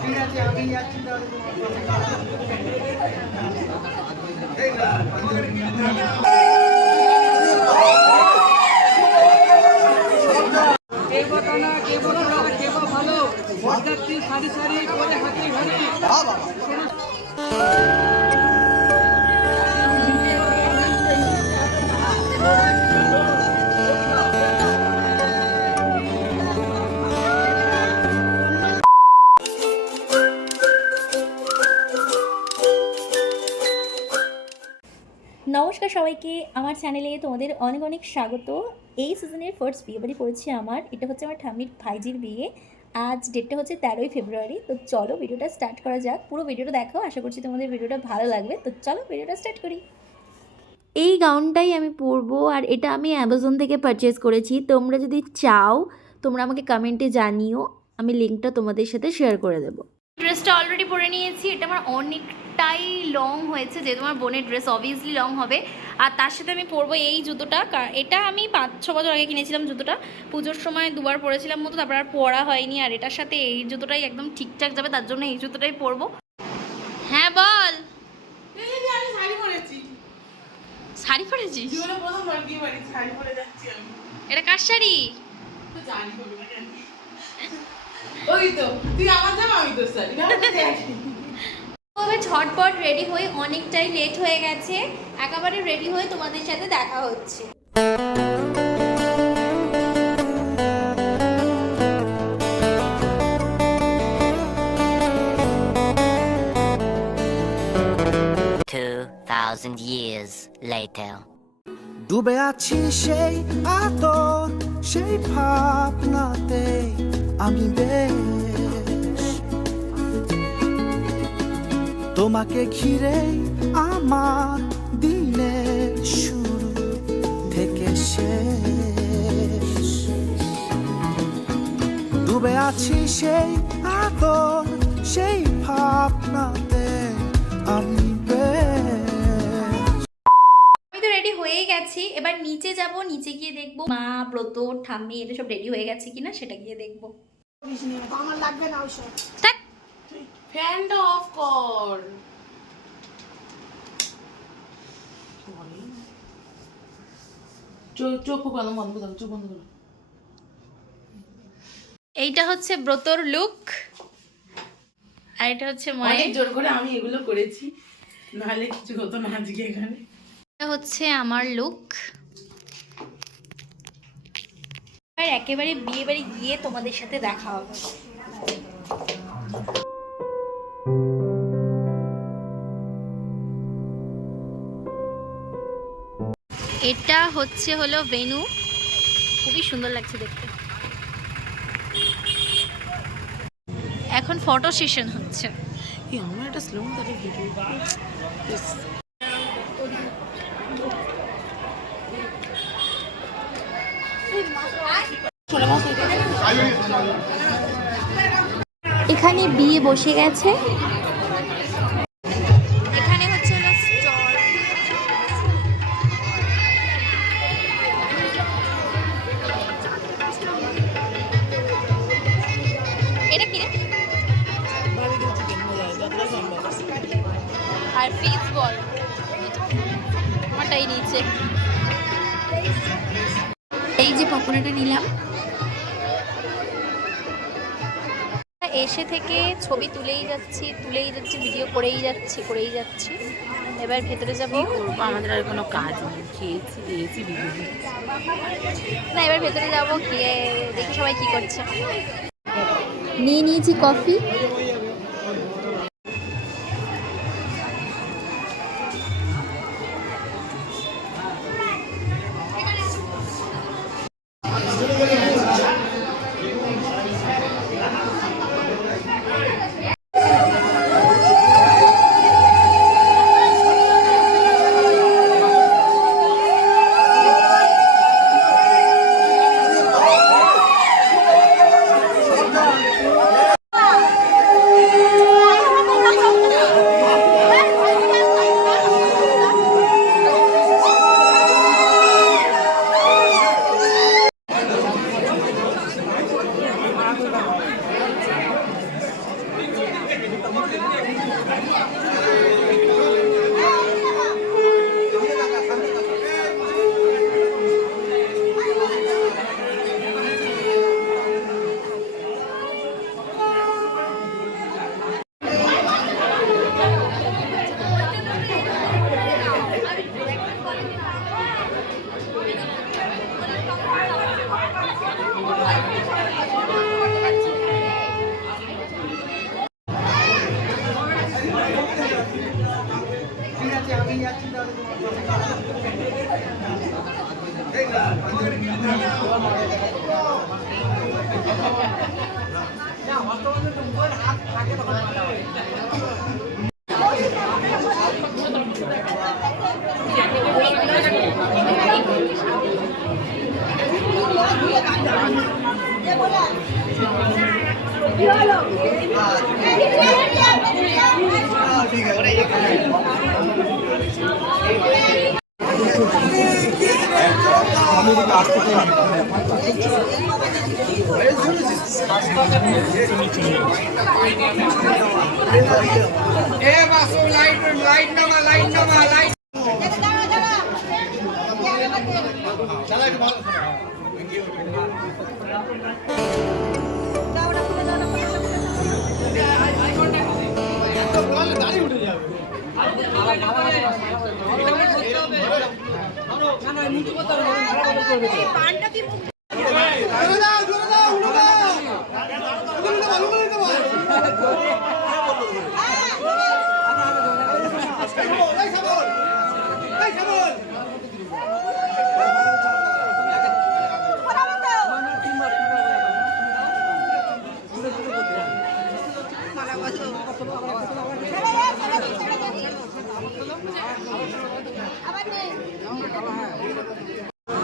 ঠিক আছে আমি যাচ্ছি তাহলে সারি সারি করে হাতে ঘরে নমস্কার সবাইকে আমার চ্যানেলে তোমাদের অনেক অনেক স্বাগত। এই সিজনের ফার্স্ট বিয়ে বাড়ি পড়েছে আমার। এটা হচ্ছে আমার ঠাম্মির ভাইজির বিয়ে। আজ ডেটটা হচ্ছে 13ই ফেব্রুয়ারি। তো চলো ভিডিওটা স্টার্ট করা যাক। পুরো ভিডিওটা দেখো, আশা করছি তোমাদের ভিডিওটা ভালো লাগবে। তো চলো ভিডিওটা স্টার্ট করি। এই গাউনটাই আমি পরবো, আর এটা আমি অ্যামাজন থেকে পারচেজ করেছি। তোমরা যদি চাও তোমরা আমাকে কমেন্টে জানিও, আমি লিঙ্কটা তোমাদের সাথে শেয়ার করে দেবো। ড্রেসটা অলরেডি পরে নিয়েছি। এটা আমার অনেকটাই লং হয়েছে, যেহেতু আমার বোনের ড্রেস অবভিয়াসলি লং হবে। আর তার সাথে আমি পরবো এই জুতোটা। এটা আমি 5-6 বছর আগে কিনেছিলাম জুতোটা, পুজোর সময় 2বার পরেছিলাম মতো, তারপর আর পরা হয়নি। আর এটার সাথে এই জুতোটাই একদম ঠিকঠাক যাবে, তার জন্য এই জুতোটাই পরবো। হ্যাঁ বল। শাড়ি পরেছিস? এটা কার শাড়ি? তবে ঝটপট রেডি হয়ে, অনেকটাই লেট হয়ে গেছে, একেবারে রেডি হয়ে তোমাদের সাথে দেখা হচ্ছে। Years later. ডুবে আছি সেই আতর, সেই ভাবনাতে আমি বেশ, তোমাকে ঘিরে আমার দিনের শুরু থেকে শেষ। ডুবে আছি সেই আতর, সেই ভাবনাতে আমি রেডি হয়ে গেছি। এবার নিচে যাব, নিচে গিয়ে দেখবো মা, ব্রত, ঠাম্মি এটা সব রেডি হয়ে গেছে কিনা, সেটা গিয়ে দেখবো। আমার লাগবে না ওইসব। থাক, ফ্যানটা অফ কর। চোখ বন্ধ করো, চোখ বন্ধ করো। এইটা হচ্ছে ব্রতর লুক, আর এটা হচ্ছে মায়ের। জোর করে আমি এগুলো করেছি, নাহলে কিছু হতো না আজকে এখানে। এটা হচ্ছে আমার লুক। আর একেবারে বিয়ে বাড়ি গিয়ে তোমাদের সাথে দেখা হবে। এটা হলো ভেনু, খুবই সুন্দর লাগছে দেখতে। এখন ফটো সেশন হচ্ছে। আমার একটা স্লো তাহলে ভিডিও এখানে বিয়ে বসে গেছে। এখানে হচ্ছে স্টল। এটা কি রে? আর ফিস বল আমারটাই নিচে। এই যে পকোড়াটা নিলাম। এসে থেকে ছবি তুলেই যাচ্ছি, ভিডিও করেই যাচ্ছি। এবার ভেতরে যাবো। আমাদের আর কোনো কাজ নেই, খেয়েছি দিয়েছি ভিডিও না, এবার ভেতরে যাবো, গিয়ে দেখি সবাই কি করছে। নিয়ে নিয়েছি কফি।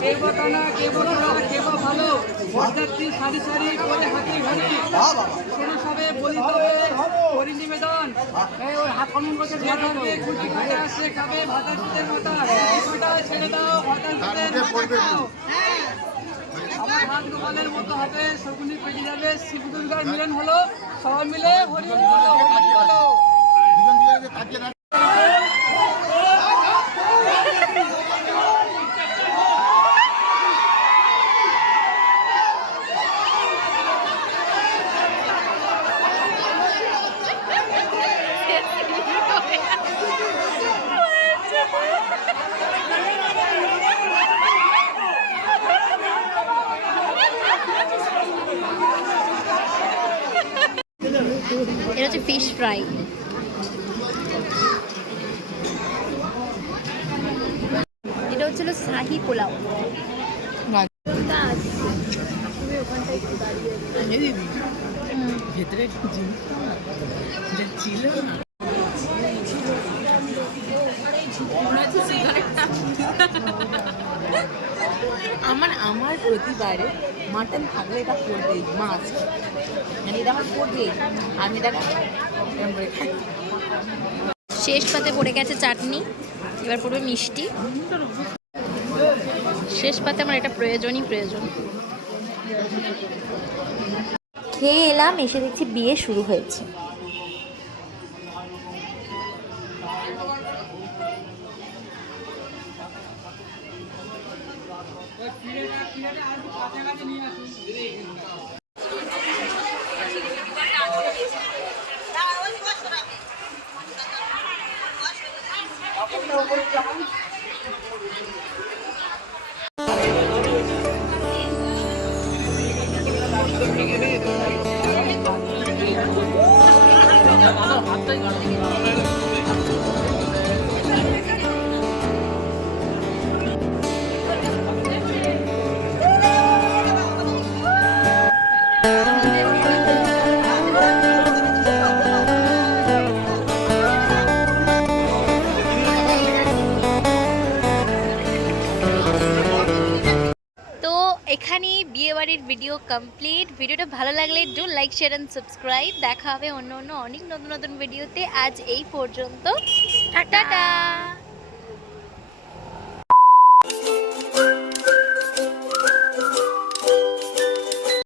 কে বটানা কে বটানা কে বা ভালো বরযাত্রী সারি সারি করে হাতি ঘরে শোনো সবে বলিতে হবে করি নিবেদন এই ওই হাত কমন করতে ভাতারকে খুঁটি ঘরে আসে খাবে ভাতারদের মাথা কিছুটা ছেড়ে দাও ভাতারদের মাথা খাও আমার হাত গোপালের মতো হাতে শকুনি পেটে যাবে শিব দুর্গার মিলন হলো সবাই মিলে হরি বলো হরি বলো। এটা হচ্ছে ফিশ ফ্রাই। এটা হচ্ছিল শাহি পোলাও। ভেতরে ছিল আমার প্রতিবারে মাটন থাকলে এটা করবে মাছ মানে এটা আমার করবে আমি এটা এরকম করে খাই। শেষ পাতে পড়ে গেছে চাটনি, এবার পড়বে মিষ্টি। শেষ পাতে আমার এটা প্রয়োজন। খেয়ে এলাম, এসে দেখছি বিয়ে শুরু হয়েছে। এখানেই বিয়েবাড়ির ভিডিও কমপ্লিট। ভিডিওটা ভালো লাগলে do like share and subscribe. দেখা হবে অন্য অনেক নতুন ভিডিওতে। আজ এই পর্যন্ত, টাটা।